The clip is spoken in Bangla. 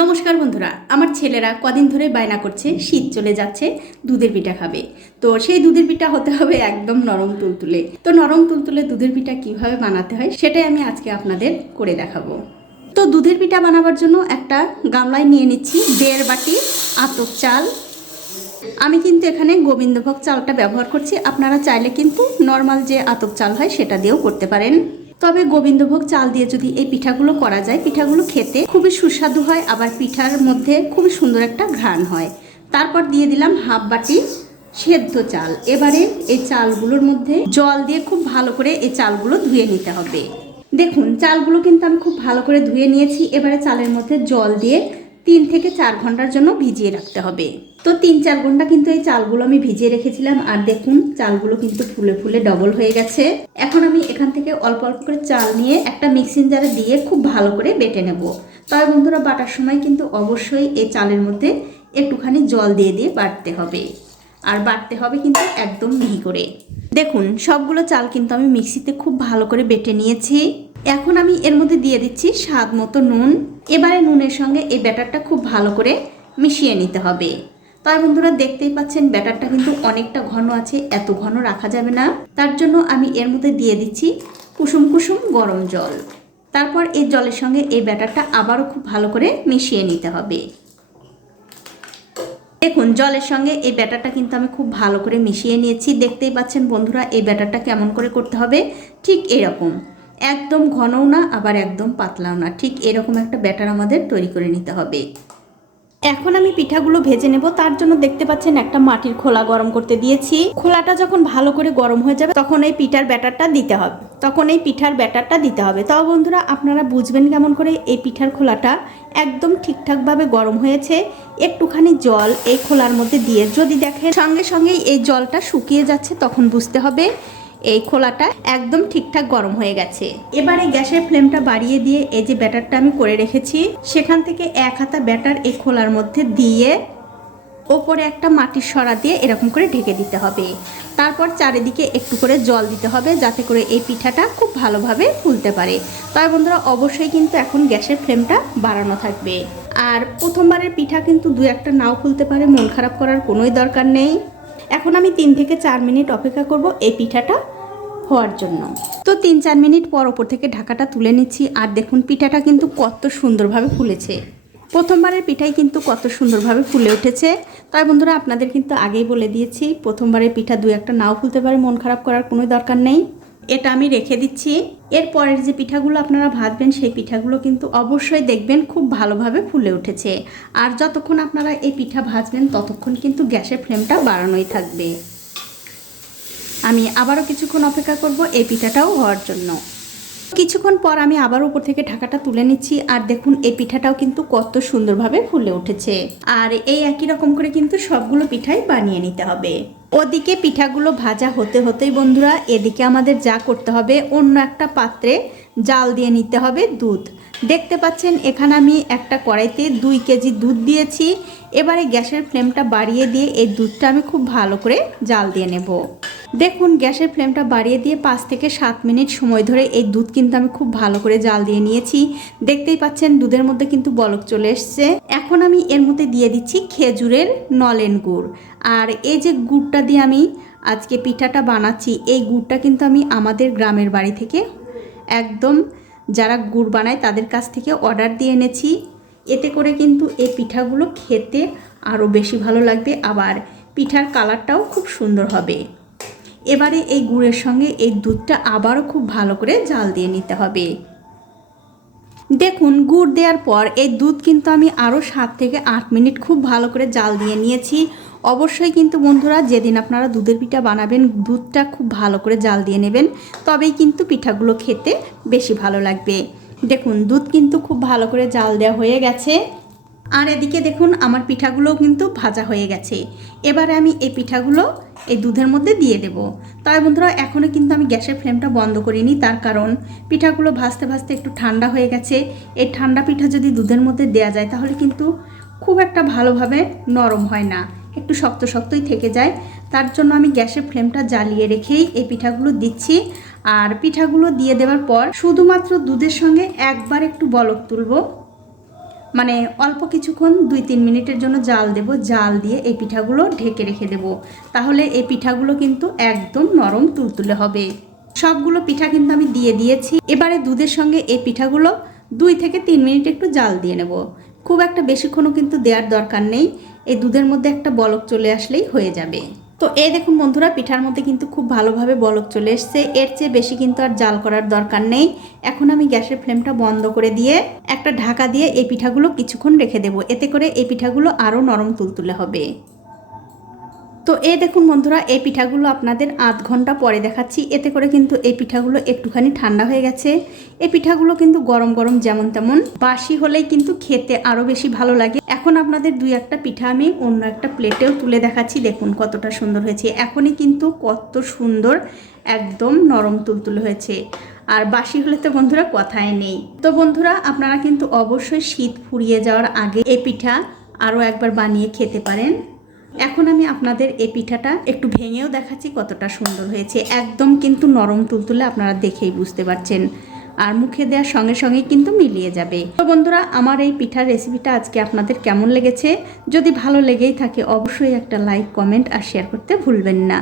নমস্কার বন্ধুরা, আমার ছেলেরা কদিন ধরে বায়না করছে শীত চলে যাচ্ছে দুধের পিঠা খাবে। তো সেই দুধের পিঠা হতে হবে একদম নরম তুলতুলে। তো নরম তুলতুলে দুধের পিঠা কিভাবে বানাতে হয় সেটাই আমি আজকে আপনাদের করে দেখাবো। তো দুধের পিঠা বানাবার জন্য একটা গামলায় নিয়ে নিচ্ছি 1.5 বাটি আতপ চাল। আমি কিন্তু এখানে গোবিন্দভোগ চালটা ব্যবহার করছি, আপনারা চাইলে কিন্তু নর্মাল যে আতপ চাল হয় সেটা দিয়েও করতে পারেন। তবে গোবিন্দভোগ চাল দিয়ে যদি এই পিঠাগুলো করা যায়, পিঠাগুলো খেতে খুবই সুস্বাদু হয়, আবার পিঠার মধ্যে খুবই সুন্দর একটা ঘ্রাণ হয়। তারপর দিয়ে দিলাম 1/2 বাটি সেদ্ধ চাল। এবারে এই চালগুলোর মধ্যে জল দিয়ে খুব ভালো করে এই চালগুলো ধুয়ে নিতে হবে। দেখুন চালগুলো কিন্তু আমি খুব ভালো করে ধুয়ে নিয়েছি। এবারে চালের মধ্যে জল দিয়ে 3 থেকে 4 ঘন্টার জন্য ভিজিয়ে রাখতে হবে। তো 3-4 ঘন্টা কিন্তু এই চালগুলো আমি ভিজিয়ে রেখেছিলাম, আর দেখুন চালগুলো কিন্তু ফুলে ফুলে ডবল হয়ে গেছে। এখন আমি এখান থেকে অল্প অল্প করে চাল নিয়ে একটা মিক্সিং জারে দিয়ে খুব ভালো করে বেটে নেব। তবে বন্ধুরা বাটার সময় কিন্তু অবশ্যই এই চালের মধ্যে একটুখানি জল দিয়ে দিয়ে বাটতে হবে, আর বাটতে হবে কিন্তু একদম মিহি করে। দেখুন সবগুলো চাল কিন্তু আমি মিক্সিতে খুব ভালো করে বেটে নিয়েছি। এখন আমি এর মধ্যে দিয়ে দিচ্ছি স্বাদ মতো নুন। এবারে নুনের সঙ্গে এই ব্যাটারটা খুব ভালো করে মিশিয়ে নিতে হবে। তাই বন্ধুরা দেখতেই পাচ্ছেন ব্যাটারটা কিন্তু অনেকটা ঘন আছে, এত ঘন রাখা যাবে না। তার জন্য আমি এর মধ্যে দিয়ে দিচ্ছি কুসুম কুসুম গরম জল। তারপর এই জলের সঙ্গে এই ব্যাটারটা আবারও খুব ভালো করে মিশিয়ে নিতে হবে। দেখুন জলের সঙ্গে এই ব্যাটারটা কিন্তু আমি খুব ভালো করে মিশিয়ে নিয়েছি। দেখতেই পাচ্ছেন বন্ধুরা এই ব্যাটারটা কেমন করে করতে হবে, ঠিক এরকম, একদম ঘনও না আবার একদম পাতলাও না, ঠিক এরকম একটা ব্যাটার আমাদের তৈরি করে নিতে হবে। এখন আমি পিঠাগুলো ভেজে নেব। তার জন্য দেখতে পাচ্ছেন একটা মাটির খোলা গরম করতে দিয়েছি। খোলাটা যখন ভালো করে গরম হয়ে যাবে তখন এই পিঠার ব্যাটারটা দিতে হবে। তাও বন্ধুরা আপনারা বুঝবেন কেমন করে এই পিঠার খোলাটা একদম ঠিকঠাকভাবে গরম হয়েছে। একটুখানি জল এই খোলার মধ্যে দিয়ে যদি দেখেন সঙ্গে সঙ্গেই এই জলটা শুকিয়ে যাচ্ছে, তখন বুঝতে হবে এই খোলাটা একদম ঠিকঠাক গরম হয়ে গেছে। এবারে গ্যাসের ফ্লেমটা বাড়িয়ে দিয়ে এই যে ব্যাটারটা আমি করে রেখেছি সেখান থেকে 1 হাতা ব্যাটার এই খোলার মধ্যে দিয়ে ওপরে একটা মাটির সরা দিয়ে এরকম করে ঢেকে দিতে হবে। তারপর চারিদিকে একটু করে জল দিতে হবে যাতে করে এই পিঠাটা খুব ভালোভাবে ফুলতে পারে। তবে বন্ধুরা অবশ্যই কিন্তু এখন গ্যাসের ফ্লেমটা বাড়ানো থাকবে। আর প্রথমবারের পিঠা কিন্তু 2-1টা নাও ফুলতে পারে, মন খারাপ করার কোনোই দরকার নেই। এখন আমি 3 থেকে 4 মিনিট অপেক্ষা করব এই পিঠাটা হওয়ার জন্য। তো 3-4 মিনিট পর ওপর থেকে ঢাকাটা তুলে নিচ্ছি, আর দেখুন পিঠাটা কিন্তু কত সুন্দরভাবে ফুলেছে। প্রথমবারের পিঠাই কিন্তু কত সুন্দরভাবে ফুলে উঠেছে। তাই বন্ধুরা আপনাদের কিন্তু আগেই বলে দিয়েছি প্রথমবারের পিঠা 2-1টা নাও ফুলতে পারে, মন খারাপ করার কোনো দরকার নেই। এটা আমি রেখে দিচ্ছি। এরপরের যে পিঠাগুলো আপনারা ভাজবেন সেই পিঠাগুলো কিন্তু অবশ্যই দেখবেন খুব ভালোভাবে ফুলে উঠেছে। আর যতক্ষণ আপনারা এই পিঠা ভাজবেন ততক্ষণ কিন্তু গ্যাসের ফ্লেমটা বাড়ানোই থাকবে। আমি আবারও কিছুক্ষণ অপেক্ষা করব এই পিঠাটাও হওয়ার জন্য। কিছুক্ষণ পর আমি আবার উপর থেকে ঢাকাটা তুলে নিচ্ছি, আর দেখুন এই পিঠাটাও কিন্তু কত সুন্দরভাবে ফুলে উঠেছে। আর এই একই রকম করে কিন্তু সবগুলো পিঠাই বানিয়ে নিতে হবে। ওদিকে পিঠাগুলো ভাজা হতে হতেই বন্ধুরা এদিকে আমাদের যা করতে হবে, অন্য একটা পাত্রে জাল দিয়ে নিতে হবে দুধ। দেখতে পাচ্ছেন এখানে আমি একটা কড়াইতে 2 কেজি দুধ দিয়েছি। এবারে গ্যাসের ফ্লেমটা বাড়িয়ে দিয়ে এই দুধটা আমি খুব ভালো করে জাল দিয়ে নেব। দেখুন গ্যাসের ফ্লেমটা বাড়িয়ে দিয়ে 5 থেকে 7 মিনিট সময় ধরে এই দুধ কিন্তু আমি খুব ভালো করে জাল দিয়ে নিয়েছি। দেখতেই পাচ্ছেন দুধের মধ্যে কিন্তু বলক চলে এসছে। এখন আমি এর মধ্যে দিয়ে দিচ্ছি খেজুরের নলেন গুড়। আর এই যে গুড়টা দিয়ে আমি আজকে পিঠাটা বানাচ্ছি, এই গুড়টা কিন্তু আমি আমাদের গ্রামের বাড়ি থেকে একদম যারা গুড় বানায় তাদের কাছ থেকে অর্ডার দিয়ে এনেছি। এতে করে কিন্তু এই পিঠাগুলো খেতে আরও বেশি ভালো লাগবে, আবার পিঠার কালারটাও খুব সুন্দর হবে। এবারে এই গুড়ের সঙ্গে এই দুধটা আবারও খুব ভালো করে জাল দিয়ে নিতে হবে। দেখুন গুড় দেওয়ার পর এই দুধ কিন্তু আমি আরও 7 থেকে 8 মিনিট খুব ভালো করে জাল দিয়ে নিয়েছি। অবশ্যই কিন্তু বন্ধুরা যেদিন আপনারা দুধের পিঠা বানাবেন দুধটা খুব ভালো করে জাল দিয়ে নেবেন, তবেই কিন্তু পিঠাগুলো খেতে বেশি ভালো লাগবে। দেখুন দুধ কিন্তু খুব ভালো করে জাল দেওয়া হয়ে গেছে। আর এদিকে দেখুন আমার পিঠাগুলোও কিন্তু ভাজা হয়ে গেছে। এবারে আমি এই পিঠাগুলো এই দুধের মধ্যে দিয়ে দেব। তবে বন্ধুরা এখনও কিন্তু আমি গ্যাসের ফ্লেমটা বন্ধ করিনি, তার কারণ পিঠাগুলো ভাজতে ভাজতে একটু ঠান্ডা হয়ে গেছে। এই ঠান্ডা পিঠা যদি দুধের মধ্যে দেওয়া যায় তাহলে কিন্তু খুব একটা ভালোভাবে নরম হয় না, একটু শক্ত শক্তই থেকে যায়। তার জন্য আমি গ্যাসের ফ্লেমটা জ্বালিয়ে রেখেই এই পিঠাগুলো দিচ্ছি। আর পিঠাগুলো দিয়ে দেওয়ার পর শুধুমাত্র দুধের সঙ্গে একবার একটু বলক তুলব। মানে অল্প কিছুক্ষণ 2-3 মিনিটের জন্য জাল দেব। জাল দিয়ে এই পিঠাগুলো ঢেকে রেখে দেব। তাহলে এই পিঠাগুলো কিন্তু একদম নরম তুলতুলে হবে। সবগুলো পিঠা কিন্তু আমি দিয়ে দিয়েছি। এবারে দুধের সঙ্গে এই পিঠাগুলো 2 থেকে 3 মিনিট একটু জাল দিয়ে নেব। খুব একটা বেশিক্ষণও কিন্তু দেওয়ার দরকার নেই। এই দুধের মধ্যে একটা বলক চলে আসলেই হয়ে যাবে। তো এই দেখুন বন্ধুরা, পিঠার মধ্যে কিন্তু খুব ভালোভাবে বলক চলে এসছে। এর চেয়ে বেশি কিন্তু আর জাল করার দরকার নেই। এখন আমি গ্যাসের ফ্লেমটা বন্ধ করে দিয়ে একটা ঢাকা দিয়ে এই পিঠাগুলো কিছুক্ষণ রেখে দেব। এতে করে এই পিঠাগুলো আরও নরম তুলতুলে হবে। তো এই দেখুন বন্ধুরা, এই পিঠাগুলো আপনাদের আধ ঘন্টা পরে দেখাচ্ছি। এতে করে কিন্তু এই পিঠাগুলো একটুখানি ঠান্ডা হয়ে গেছে। এই পিঠাগুলো কিন্তু গরম গরম যেমন তেমন, বাসি হলেই কিন্তু খেতে আরও বেশি ভালো লাগে। এখন আপনাদের 2-1টা পিঠা আমি অন্য একটা প্লেটেও তুলে দেখাচ্ছি। দেখুন কতটা সুন্দর হয়েছে। এখনই কিন্তু কত সুন্দর একদম নরম তুলতুলে হয়েছে। আর বাসি হলে তো বন্ধুরা কথাই নেই। তো বন্ধুরা, আপনারা কিন্তু অবশ্যই শীত ফুরিয়ে যাওয়ার আগে এই পিঠা আরও একবার বানিয়ে খেতে পারেন। এখন আমি আপনাদের এই পিঠাটা একটু ভেঙেও দেখাচ্ছি কতটা সুন্দর হয়েছে। একদম কিন্তু নরম তুলতুলে, আপনারা দেখেই বুঝতে পারছেন। আর মুখে দেওয়ার সঙ্গে সঙ্গেই কিন্তু মিলিয়ে যাবে। তো বন্ধুরা, আমার এই পিঠার রেসিপিটা আজকে আপনাদের কেমন লেগেছে? যদি ভালো লেগেই থাকে অবশ্যই একটা লাইক, কমেন্ট আর শেয়ার করতে ভুলবেন না।